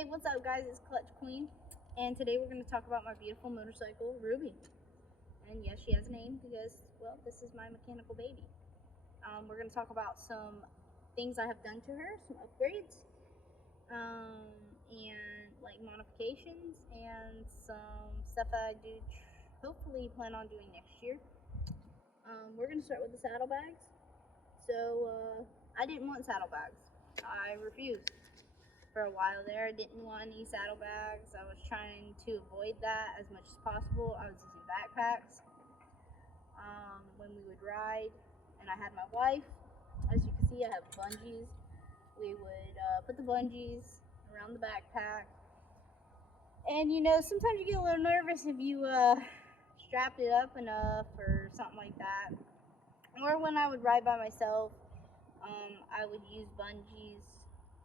Hey, what's up guys, it's Clutch Queen, and today we're going to talk about my beautiful motorcycle, Ruby. And yes, she has a name because, well, this is my mechanical baby. We're going to talk about some things I have done to her, some upgrades, and like modifications, and some stuff that I do hopefully plan on doing next year. We're going to start with the saddlebags. So, I didn't want saddlebags. I refused. For a while there, I didn't want any saddlebags. I was trying to avoid that as much as possible. I was using backpacks when we would ride, and I had my wife. As you can see, I have bungees. We would put the bungees around the backpack, and you know, sometimes you get a little nervous if you strapped it up enough or something like that. Or when I would ride by myself, I would use bungees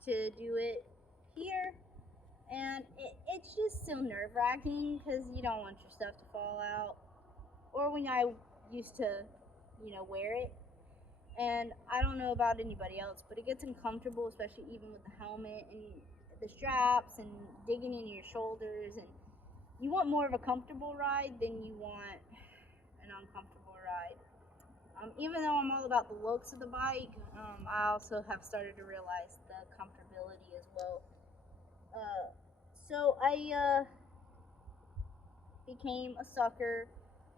to do it here, and it's just still nerve-wracking because you don't want your stuff to fall out. Or when I used to, you know, wear it, and I don't know about anybody else, but it gets uncomfortable, especially even with the helmet and the straps and digging into your shoulders, and you want more of a comfortable ride than you want an uncomfortable ride. Even though I'm all about the looks of the bike, I also have started to realize the comfortability as well. So I became a sucker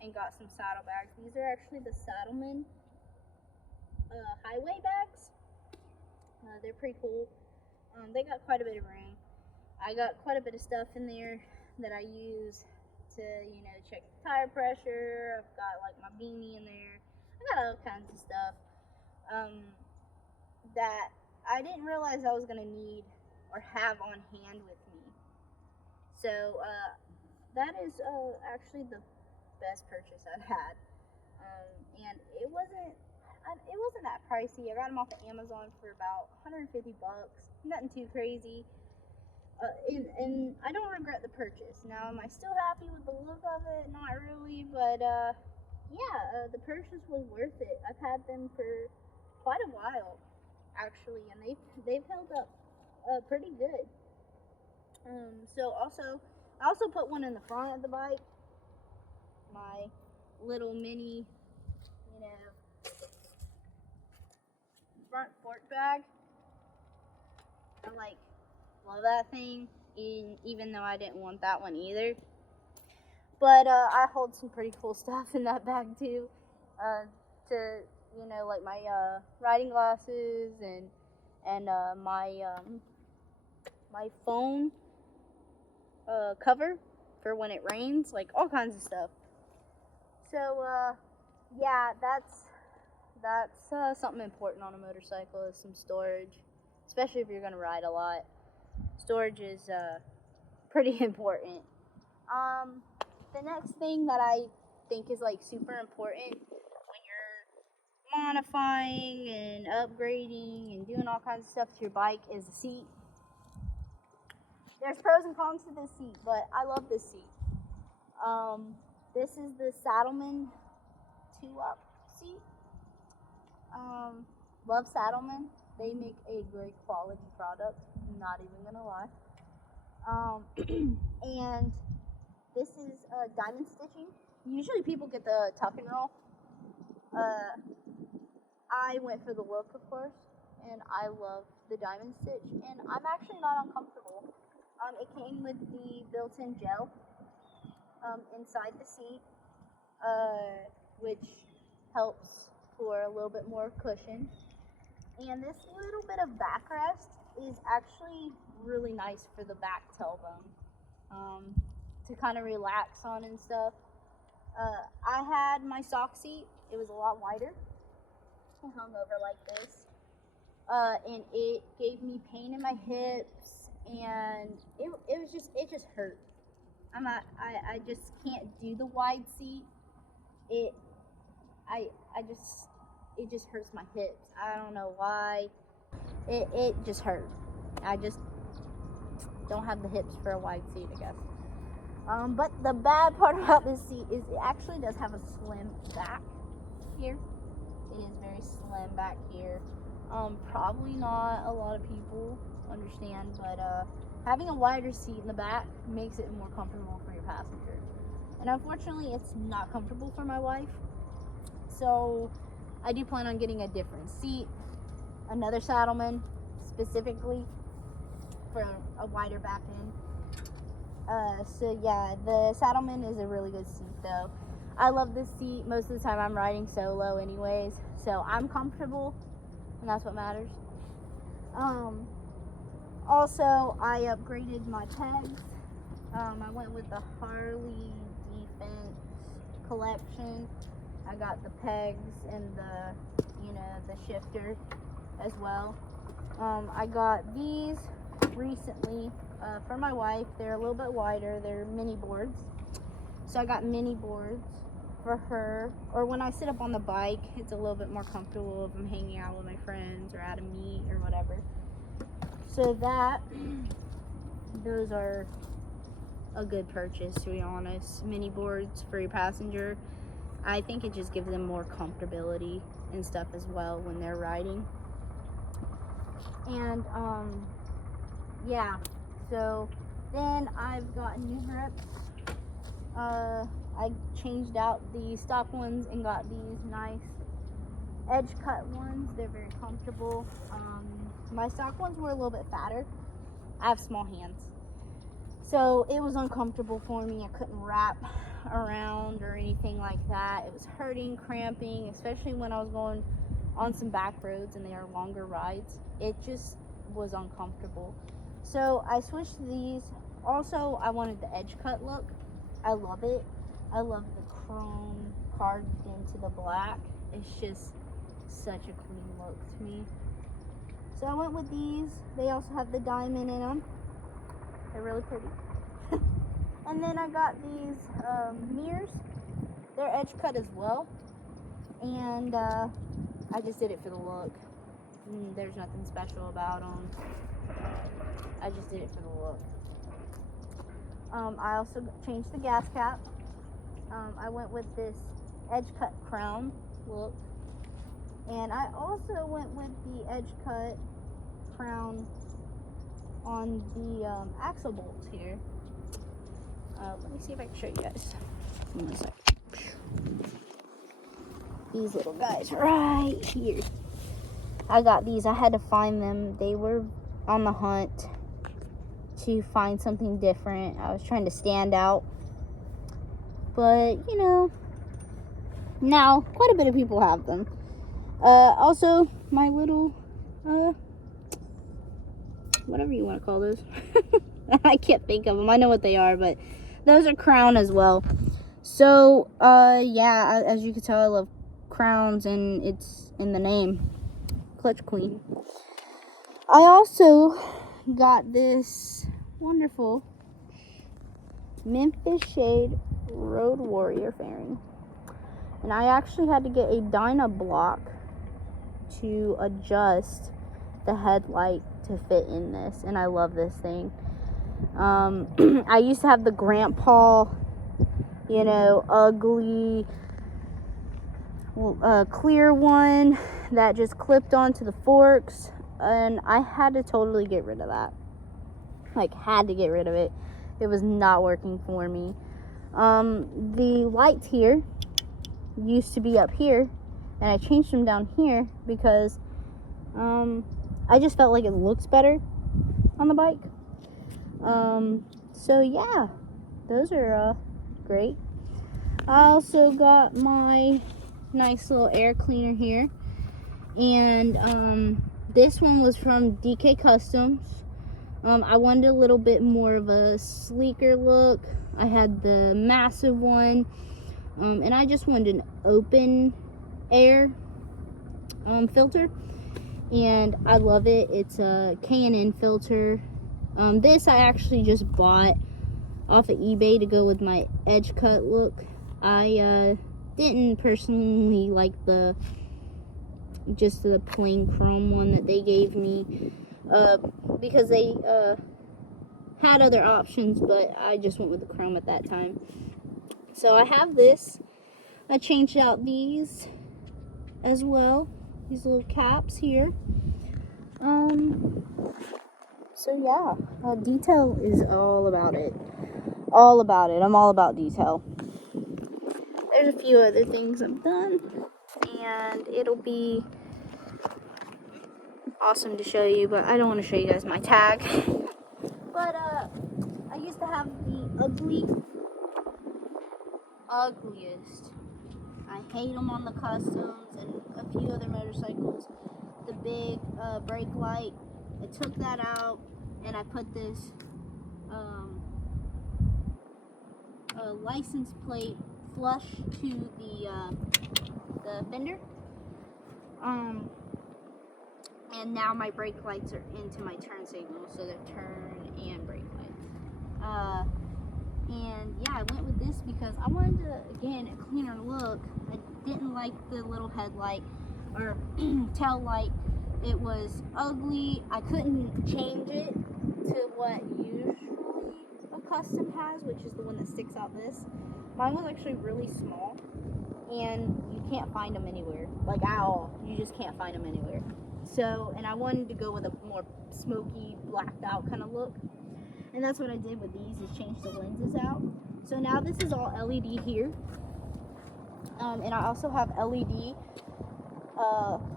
and got some saddlebags. These are actually the Saddlemen highway bags. They're pretty cool. They got quite a bit of room. I got quite a bit of stuff in there that I use to, you know, check the tire pressure. I've got like my beanie in there. I got all kinds of stuff that I didn't realize I was going to need or have on hand with me. So that is actually the best purchase I've had, and it wasn't that pricey. I got them off of Amazon for about $150. Nothing too crazy. And I don't regret the purchase. Now, am I still happy with the look of it? Not really, but yeah, the purchase was worth it. I've had them for quite a while, actually, and they've held up pretty good. So I also put one in the front of the bike, my little mini, you know, front fork bag. I love that thing, even though I didn't want that one either. But I hold some pretty cool stuff in that bag too, to, you know, like my riding glasses and my phone cover for when it rains, like all kinds of stuff. So yeah, that's something important on a motorcycle, is some storage, especially if you're gonna ride a lot. Storage is pretty important. The next thing that I think is like super important when you're modifying and upgrading and doing all kinds of stuff to your bike is the seat. There's pros and cons to this seat, but I love this seat. This is the Saddlemen 2-up seat. Love Saddlemen. They make a great quality product, not even gonna lie. And this is diamond stitching. Usually people get the tuck and roll. I went for the look, of course, and I love the diamond stitch, and I'm actually not uncomfortable. It came with the built-in gel inside the seat, which helps for a little bit more cushion. And this little bit of backrest is actually really nice for the back tailbone, to kind of relax on and stuff. I had my sock seat. It was a lot wider. It hung over like this. And it gave me pain in my hips, and it just hurt. I just can't do the wide seat. It just hurts my hips. I don't know why. It just hurt. I just don't have the hips for a wide seat, I guess. But the bad part about this seat is it actually does have a slim back here. It is very slim back here. Probably not a lot of people understand, but having a wider seat in the back makes it more comfortable for your passenger. And unfortunately, it's not comfortable for my wife. So I do plan on getting a different seat, another Saddlemen specifically for a wider back end. So yeah, the Saddlemen is a really good seat though. I love this seat. Most of the time I'm riding solo anyways, so I'm comfortable, and that's what matters. Also, I upgraded my pegs. I went with the Harley Defense collection. I got the pegs and the shifter as well. I got these recently for my wife. They're a little bit wider. They're mini boards. So I got mini boards for her. Or when I sit up on the bike, it's a little bit more comfortable if I'm hanging out with my friends or at a meet or whatever. So those are a good purchase, to be honest. Mini boards for your passenger. I think it just gives them more comfortability and stuff as well when they're riding. And yeah, so then I've got new grips. I changed out the stock ones and got these nice edge cut ones. They're very comfortable. My stock ones were a little bit fatter. I have small hands, so it was uncomfortable for me. I couldn't wrap around or anything like that. It was hurting, cramping, especially when I was going on some back roads and they are longer rides. It just was uncomfortable. So I switched to these. Also, I wanted the edge cut look. I love it. I love the chrome carved into the black. It's just such a clean look to me. So I went with these. They also have the diamond in them. They're really pretty. And then I got these mirrors. They're edge cut as well. And I just did it for the look. There's nothing special about them. I just did it for the look. I also changed the gas cap. I went with this edge cut crown look. And I also went with the edge cut crown on the axle bolts here. Let me see if I can show you guys. One sec. These little guys right here. I got these. I had to find them. They were on the hunt to find something different. I was trying to stand out. But, now quite a bit of people have them. Also, my little, whatever you want to call those. I can't think of them. I know what they are, but those are crown as well. So, yeah, as you can tell, I love crowns, and it's in the name. Clutch Queen. I also got this wonderful Memphis shade Road Warrior fairing. And I actually had to get a Dyna block to adjust the headlight to fit in this, and I love this thing. I used to have the grandpa, ugly clear one that just clipped onto the forks, and I had to totally get rid of that. Had to get rid of it. It was not working for me. The lights here used to be up here, and I changed them down here because I just felt like it looks better on the bike. So yeah, those are great. I also got my nice little air cleaner here, and this one was from DK Customs. I wanted a little bit more of a sleeker look. I had the massive one, and I just wanted an open air filter, and I love it. It's a K&N filter. This I actually just bought off of eBay to go with my edge cut look. I didn't personally like just the plain chrome one that they gave me, because they had other options, but I just went with the chrome at that time. So I have this. I changed out these as well. these little caps here. So yeah, detail is all about it. All about it. I'm all about detail. There's a few other things I've done, and it'll be awesome to show you, but I don't want to show you guys my tag. But I used to have the ugliest. I hate them on the customs and a few other motorcycles. The big brake light. I took that out and I put this license plate flush to the fender. And now my brake lights are into my turn signal, so they're turn and brake lights. And yeah, I went with this because I wanted to, again, a cleaner look. I didn't like the little headlight or tail light. It was ugly. I couldn't change it to what usually a custom has, which is the one that sticks out this. Mine was actually really small, and you can't find them anywhere, like at all. You just can't find them anywhere. So, and I wanted to go with a more smoky, blacked out kind of look. And that's what I did with these, is change the lenses out. So now this is all LED here. And I also have LED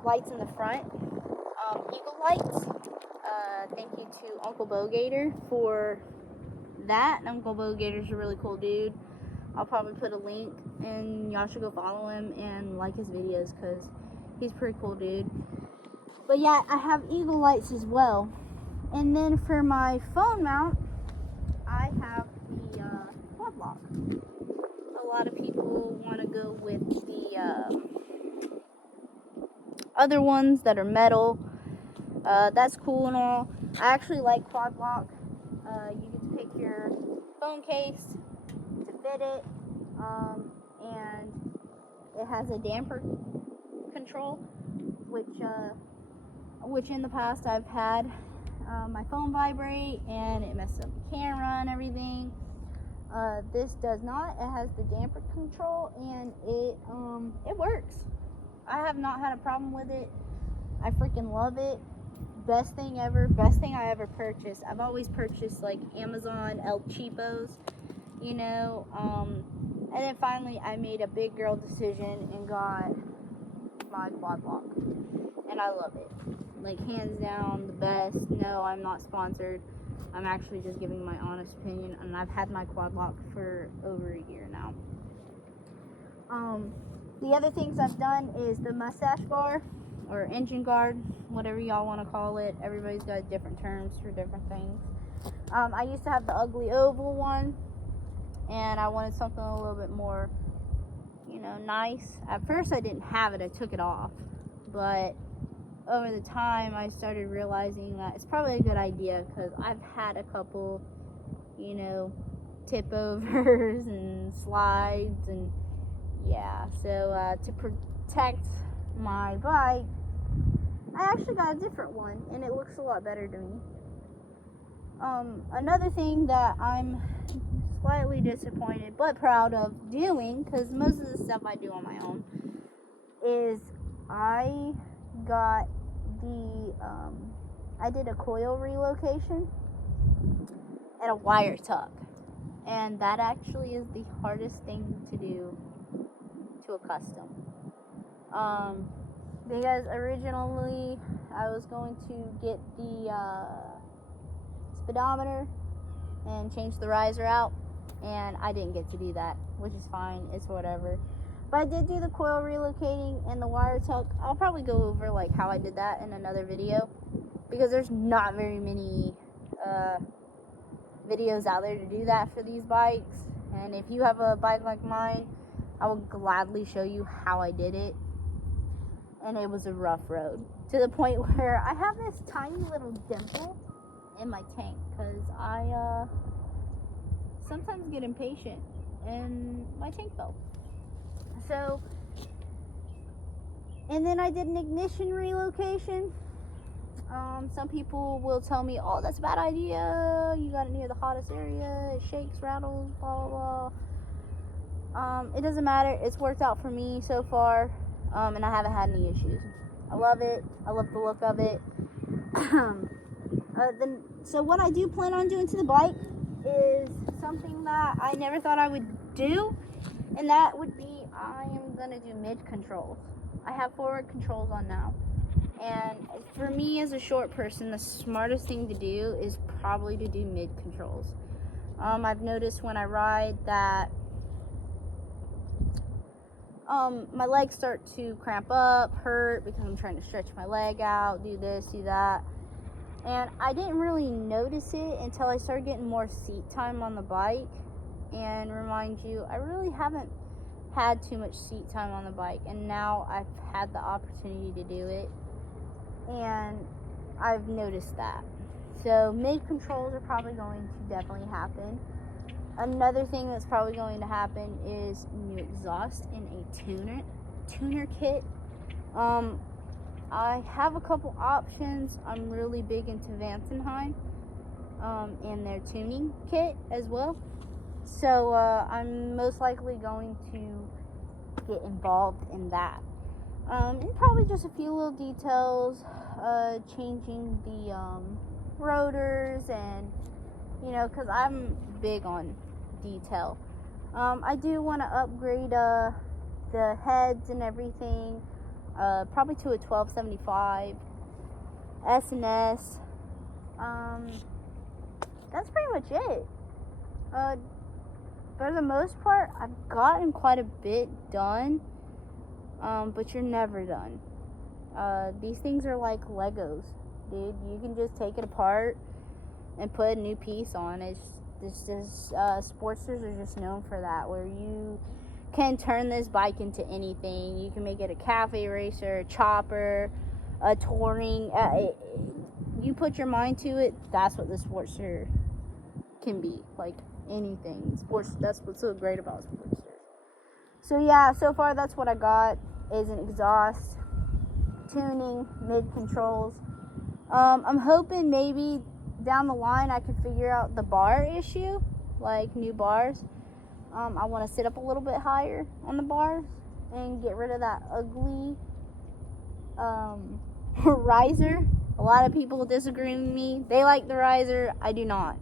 lights in the front. Eagle lights. Thank you to Uncle Bogator for that. Uncle Bogator's a really cool dude. I'll probably put a link, and y'all should go follow him and like his videos, because he's a pretty cool dude. But yeah, I have eagle lights as well. And then for my phone mount, I have the quad lock. A lot of people want to go with the other ones that are metal. That's cool and all. I actually like quad lock. You get to pick your phone case to fit it, and it has a damper control, which in the past I've had my phone vibrate and it messed up the camera and everything. This does not. It has the damper control, and it works. I have not had a problem with it. I freaking love it. Best thing ever. Best thing I ever purchased. I've always purchased like Amazon El Cheapos, you know. And then finally I made a big girl decision and got my quad lock, and I love it. Like, hands down, the best. No, I'm not sponsored. I'm actually just giving my honest opinion, and I've had my quad lock for over a year now. The other things I've done is the mustache bar, or engine guard, whatever y'all want to call it. Everybody's got different terms for different things. I used to have the ugly oval one, and I wanted something a little bit more, you know, nice. At first I didn't have it. I took it off, but over the time I started realizing that it's probably a good idea, because I've had a couple, you know, tip overs and slides, and yeah. So to protect my bike, I actually got a different one, and it looks a lot better to me. Another thing that I'm slightly disappointed but proud of doing, because most of the stuff I do on my own, is I got I did a coil relocation and a wire tuck, and that actually is the hardest thing to do to a custom, because originally I was going to get the speedometer and change the riser out, and I didn't get to do that, which is fine. It's whatever. But I did do the coil relocating and the wire tuck. I'll probably go over like how I did that in another video, because there's not very many videos out there to do that for these bikes. And if you have a bike like mine, I will gladly show you how I did it. And it was a rough road, to the point where I have this tiny little dimple in my tank, because I sometimes get impatient and my tank fell. So, and then I did an ignition relocation. Some people will tell me, oh, that's a bad idea, you got it near the hottest area, it shakes, rattles, blah blah blah. It doesn't matter. It's worked out for me so far, and I haven't had any issues. I love it. I love the look of it. So what I do plan on doing to the bike is something that I never thought I would do, and that would be I am going to do mid controls. I have forward controls on now, and for me as a short person, the smartest thing to do is probably to do mid controls. I've noticed when I ride that my legs start to cramp up, hurt, because I'm trying to stretch my leg out, do this, do that. And I didn't really notice it until I started getting more seat time on the bike. And remind you, I really haven't had too much seat time on the bike, and now I've had the opportunity to do it, and I've noticed that. So mid controls are probably going to definitely happen. Another thing that's probably going to happen is new exhaust in a tuner kit. I have a couple options. I'm really big into Vansenheim and their tuning kit as well. So I'm most likely going to get involved in that. And probably just a few little details, changing the rotors, and because I'm big on detail. I do want to upgrade the heads and everything, probably to a 1275 S&S. That's pretty much it. For the most part, I've gotten quite a bit done, but you're never done. These things are like Legos, dude. You can just take it apart and put a new piece on. Sportsters are just known for that, where you can turn this bike into anything. You can make it a cafe racer, a chopper, a touring. You put your mind to it, that's what the Sportster can be. Like anything. That's what's so great about Sportsters. So yeah, so far that's what I got, is an exhaust, tuning, mid controls. I'm hoping maybe down the line I can figure out the bar issue, like new bars. I want to sit up a little bit higher on the bars and get rid of that ugly riser. A lot of people disagree with me. They like the riser. I do not.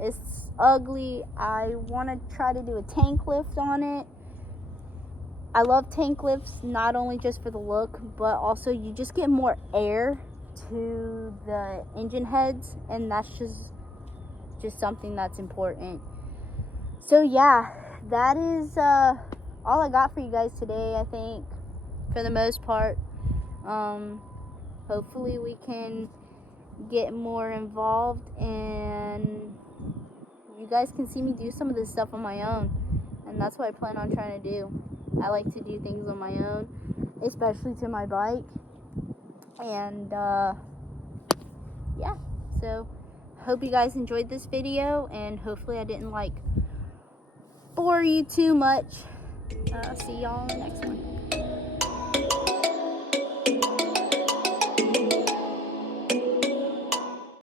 It's ugly. I want to try to do a tank lift on it. I love tank lifts, not only just for the look, but also you just get more air to the engine heads, and that's just something that's important. So yeah, that is all I got for you guys today, I think, for the most part. Hopefully we can get more involved, and you guys can see me do some of this stuff on my own, and that's what I plan on trying to do. I like to do things on my own, especially to my bike. And yeah, so hope you guys enjoyed this video, and hopefully I didn't bore you too much. See y'all in the next one.